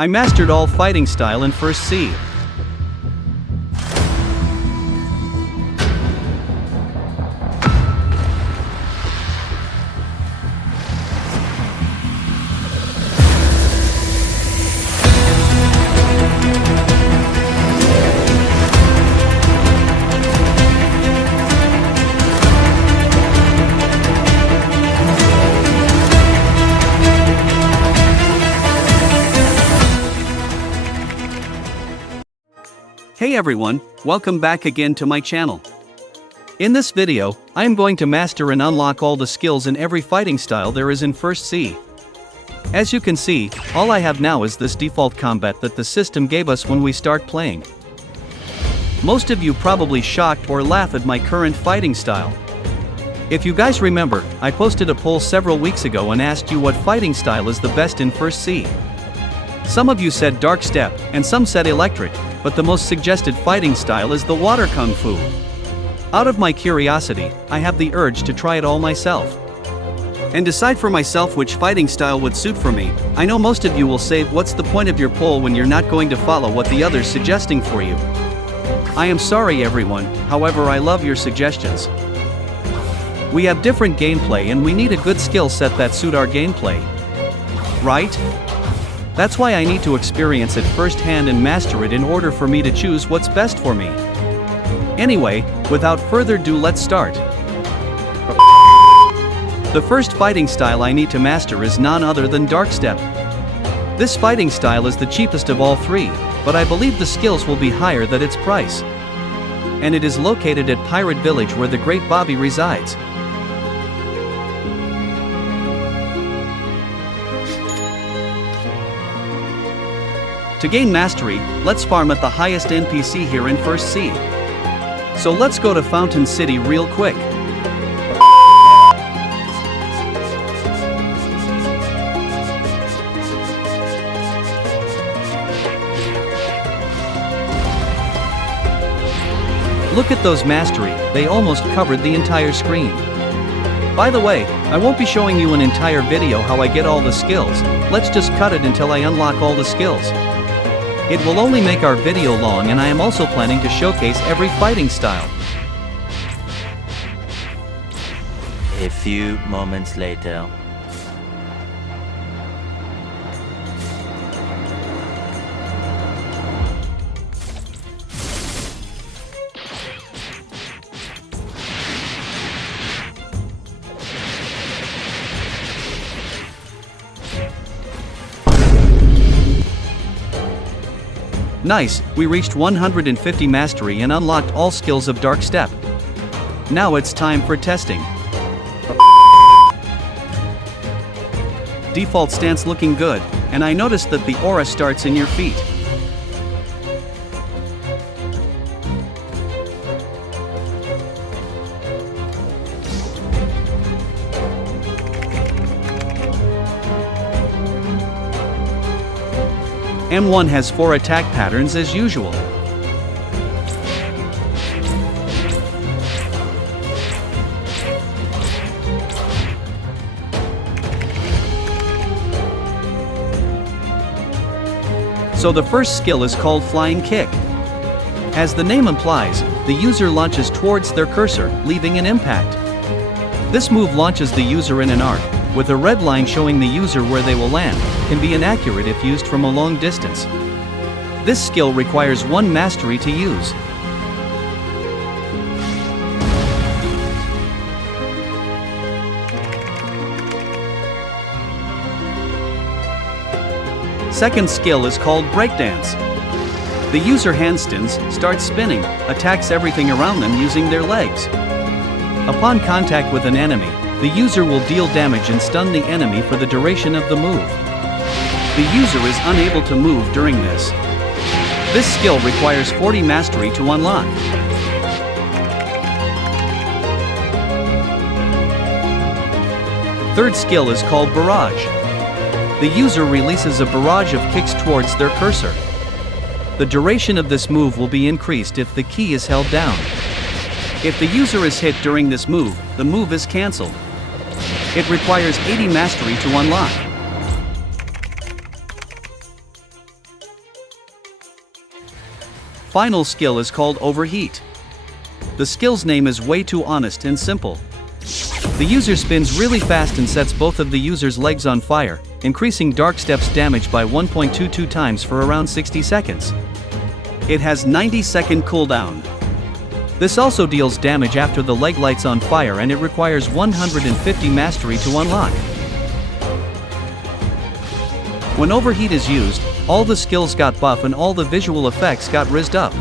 I mastered all fighting style in first C. Hey everyone, welcome back again to my channel. In this video, I am going to master and unlock all the skills in every fighting style there is in First C. As you can see, all I have now is this default combat that the system gave us when we start playing. Most of you probably shocked or laugh at my current fighting style. If you guys remember, I posted a poll several weeks ago and asked you what fighting style is the best in First C. Some of you said Darkstep, and some said Electric, but the most suggested fighting style is the Water Kung Fu. Out of my curiosity, I have the urge to try it all myself and decide for myself which fighting style would suit for me. I know most of you will say, what's the point of your poll when you're not going to follow what the others suggesting for you? I am sorry everyone, however I love your suggestions. We have different gameplay and we need a good skill set that suit our gameplay. Right? That's why I need to experience it firsthand and master it in order for me to choose what's best for me. Anyway, without further ado, let's start. The first fighting style I need to master is none other than Darkstep. This fighting style is the cheapest of all three, but I believe the skills will be higher than its price. And it is located at Pirate Village where the Great Bobby resides. To gain mastery, let's farm at the highest NPC here in First C. So let's go to Fountain City real quick. Look at those mastery, they almost covered the entire screen. By the way, I won't be showing you an entire video how I get all the skills, let's just cut it until I unlock all the skills. It will only make our video long, and I am also planning to showcase every fighting style. A few moments later. Nice, we reached 150 mastery and unlocked all skills of Darkstep. Now it's time for testing. Default stance looking good, and I noticed that the aura starts in your feet. M1 has 4 attack patterns as usual. So the first skill is called Flying Kick. As the name implies, the user launches towards their cursor, leaving an impact. This move launches the user in an arc, with a red line showing the user where they will land, can be inaccurate if used from a long distance. This skill requires 1 mastery to use. Second skill is called Breakdance. The user handstands, starts spinning, attacks everything around them using their legs. Upon contact with an enemy, the user will deal damage and stun the enemy for the duration of the move. The user is unable to move during this. This skill requires 40 mastery to unlock. Third skill is called Barrage. The user releases a barrage of kicks towards their cursor. The duration of this move will be increased if the key is held down. If the user is hit during this move, the move is cancelled. It requires 80 mastery to unlock. final skill is called Overheat. The skill's name is way too honest and simple. The user spins really fast and sets both of the user's legs on fire, increasing Darkstep's damage by 1.22 times for around 60 seconds. It has 90-second cooldown. This also deals damage after the leg lights on fire, and it requires 150 mastery to unlock. When Overheat is used, all the skills got buff and all the visual effects got rizzed up.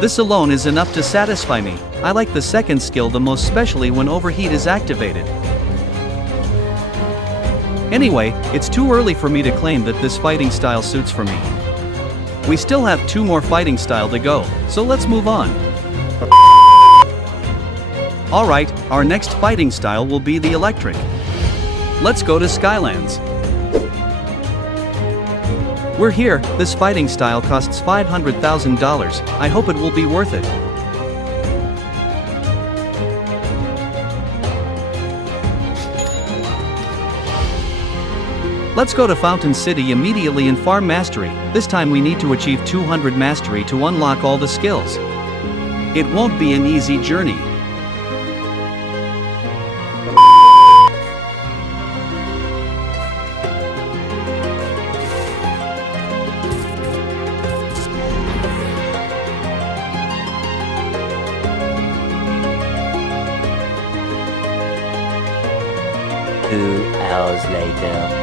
This alone is enough to satisfy me. I like the second skill the most, especially when Overheat is activated. Anyway, it's too early for me to claim that this fighting style suits for me. We still have 2 more fighting style to go, so let's move on. Alright, our next fighting style will be the electric. Let's go to Skylands. We're here. This fighting style costs $500,000, I hope it will be worth it. Let's go to Fountain City immediately and farm mastery. This time we need to achieve 200 mastery to unlock all the skills. It won't be an easy journey. Hours later.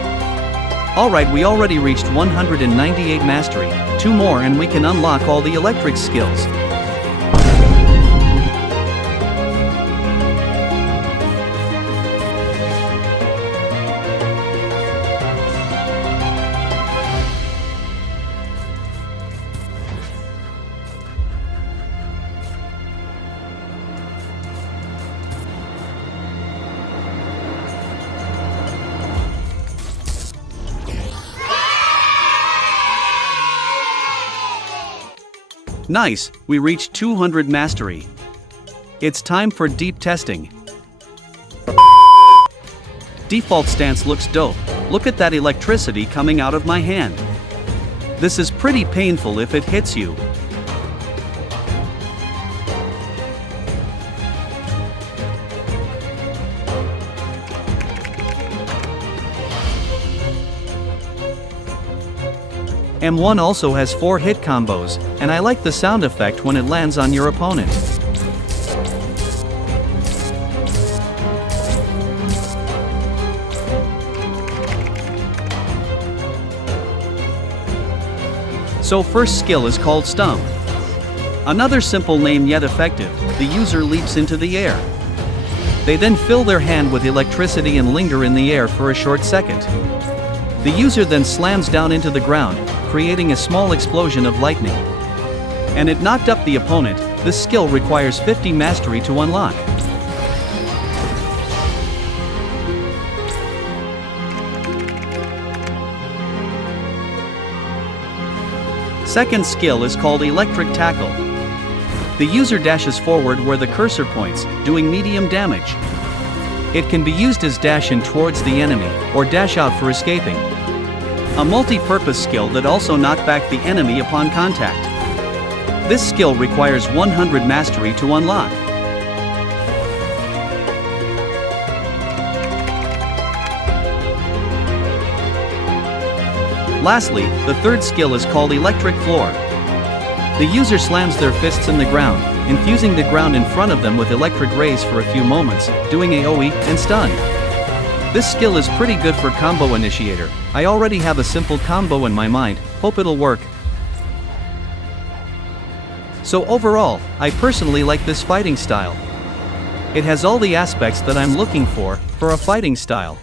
Alright, we already reached 198 mastery, 2 more and we can unlock all the electric skills. Nice, we reached 200 mastery. It's time for deep testing. Default stance looks dope. Look at that electricity coming out of my hand. This is pretty painful if it hits you. M1 also has 4 hit combos, and I like the sound effect when it lands on your opponent. So first skill is called Stump. Another simple name yet effective. The user leaps into the air. They then fill their hand with electricity and linger in the air for a short second. The user then slams down into the ground, creating a small explosion of lightning. And it knocked up the opponent. This skill requires 50 mastery to unlock. Second skill is called Electric Tackle. The user dashes forward where the cursor points, doing medium damage. It can be used as dash in towards the enemy, or dash out for escaping. A multi-purpose skill that also knocks back the enemy upon contact. This skill requires 100 mastery to unlock. Lastly, the third skill is called Electric Floor. The user slams their fists in the ground, infusing the ground in front of them with electric rays for a few moments, doing AoE and stun. This skill is pretty good for combo initiator. I already have a simple combo in my mind, hope it'll work. So overall, I personally like this fighting style. It has all the aspects that I'm looking for a fighting style.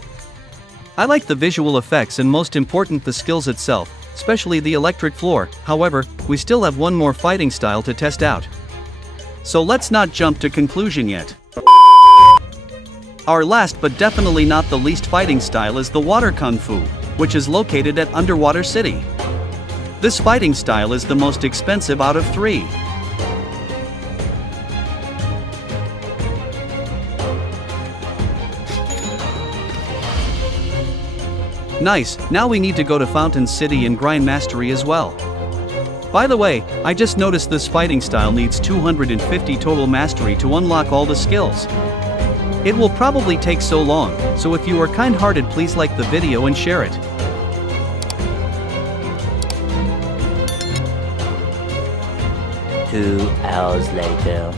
I like the visual effects and most important the skills itself, especially the electric floor. However, we still have one more fighting style to test out. So let's not jump to conclusion yet. Our last but definitely not the least fighting style is the Water Kung Fu, which is located at Underwater City. This fighting style is the most expensive out of 3. Nice, now we need to go to Fountain City and grind mastery as well. By the way, I just noticed this fighting style needs 250 total mastery to unlock all the skills. It will probably take so long, so if you are kind-hearted, please like the video and share it. Two hours later.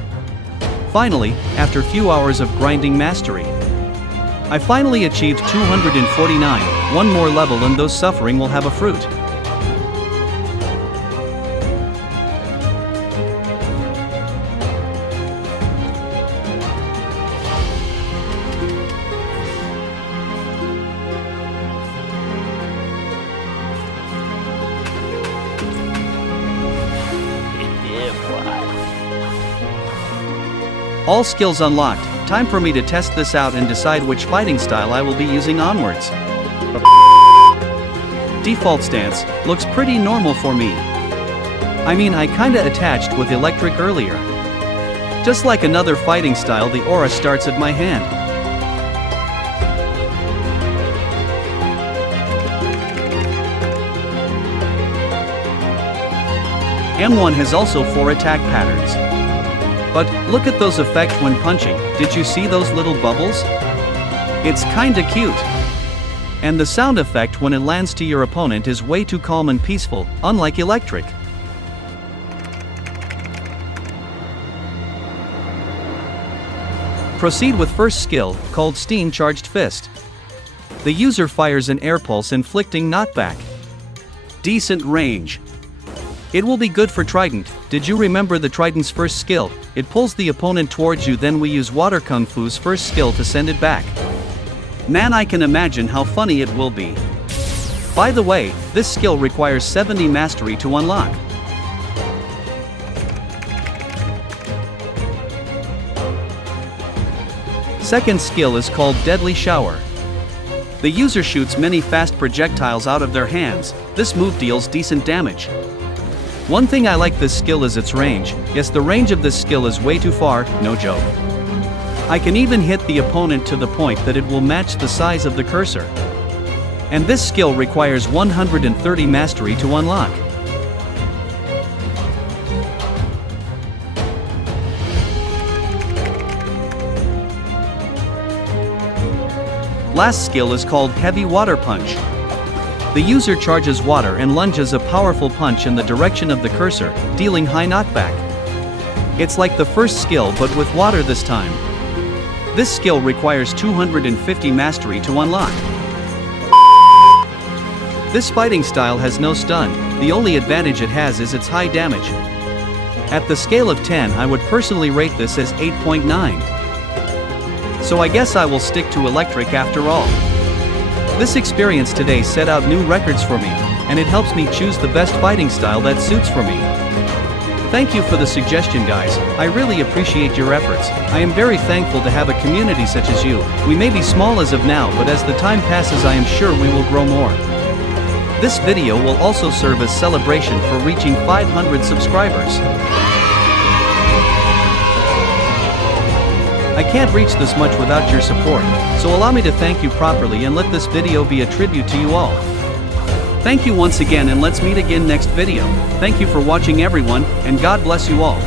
Finally, after few hours of grinding mastery, I finally achieved 249, one more level and those suffering will have a fruit. All skills unlocked, time for me to test this out and decide which fighting style I will be using onwards. Default stance, looks pretty normal for me. I mean, I kinda attached with electric earlier. Just like another fighting style, the aura starts at my hand. M1 has also 4 attack patterns. But, look at those effects when punching, did you see those little bubbles? It's kinda cute. And the sound effect when it lands to your opponent is way too calm and peaceful, unlike electric. Proceed with first skill, called Steam Charged Fist. The user fires an air pulse inflicting knockback. Decent range. It will be good for Trident. Did you remember the Trident's first skill? It pulls the opponent towards you, then we use Water Kung Fu's first skill to send it back. Man, I can imagine how funny it will be. By the way, this skill requires 70 mastery to unlock. Second skill is called Deadly Shower. The user shoots many fast projectiles out of their hands. This move deals decent damage. One thing I like this skill is its range. Yes, the range of this skill is way too far, no joke. I can even hit the opponent to the point that it will match the size of the cursor. And this skill requires 130 mastery to unlock. Last skill is called Heavy Water Punch. The user charges water and lunges a powerful punch in the direction of the cursor, dealing high knockback. It's like the first skill but with water this time. This skill requires 250 mastery to unlock. This fighting style has no stun, the only advantage it has is its high damage. At the scale of 10, I would personally rate this as 8.9. So I guess I will stick to electric after all. This experience today set out new records for me, and it helps me choose the best fighting style that suits for me. Thank you for the suggestion, guys. I really appreciate your efforts. I am very thankful to have a community such as you. We may be small as of now, but as the time passes I am sure we will grow more. This video will also serve as celebration for reaching 500 subscribers. I can't reach this much without your support, so allow me to thank you properly and let this video be a tribute to you all. Thank you once again and let's meet again next video. Thank you for watching everyone, and God bless you all.